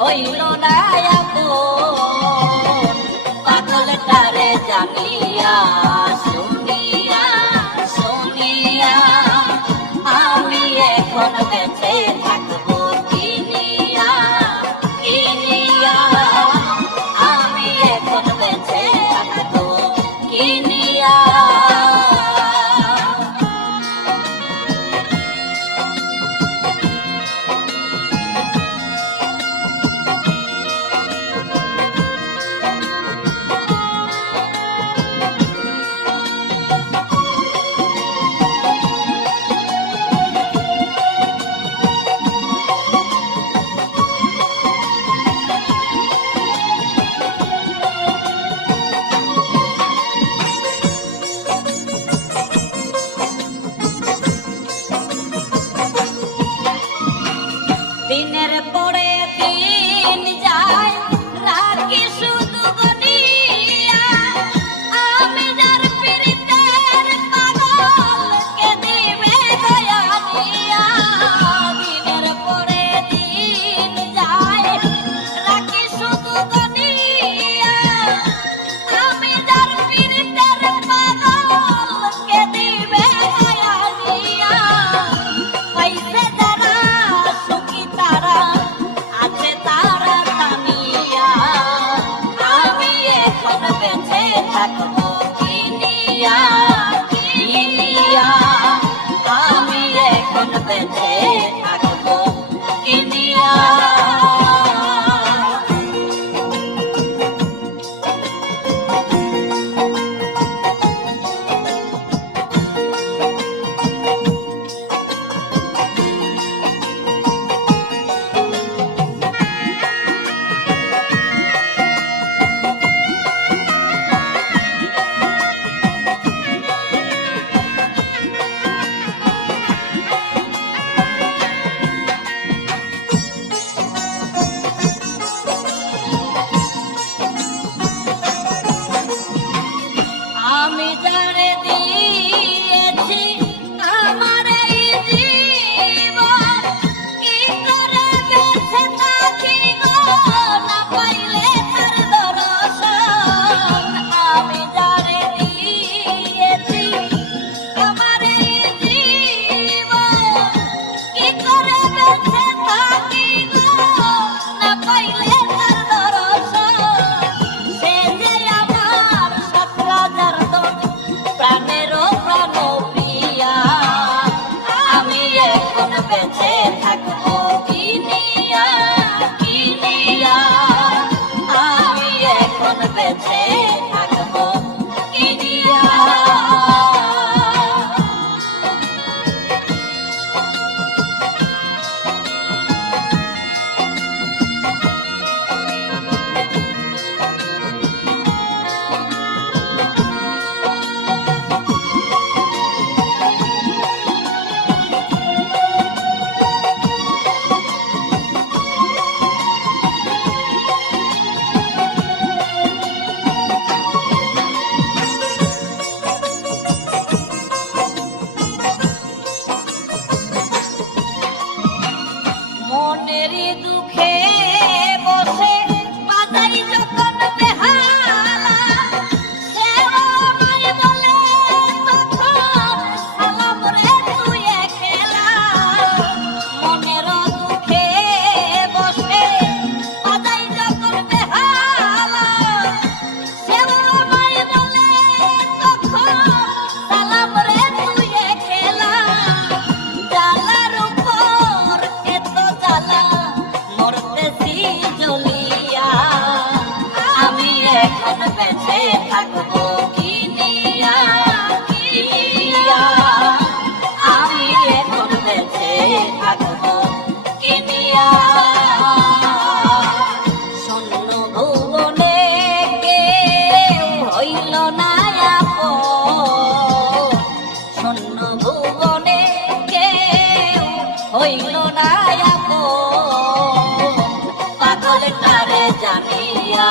হইল না পাগল তারে জানিয়া শুনিয়া শুনিয়া, আমি এখন বেঁচে থাকব কিনিয়া কিনিয়া, আমি এখন বেঁচে থাকব কিনিয়া। bende on the bench and pack the হইল না আপন পাগল তারে জানিয়া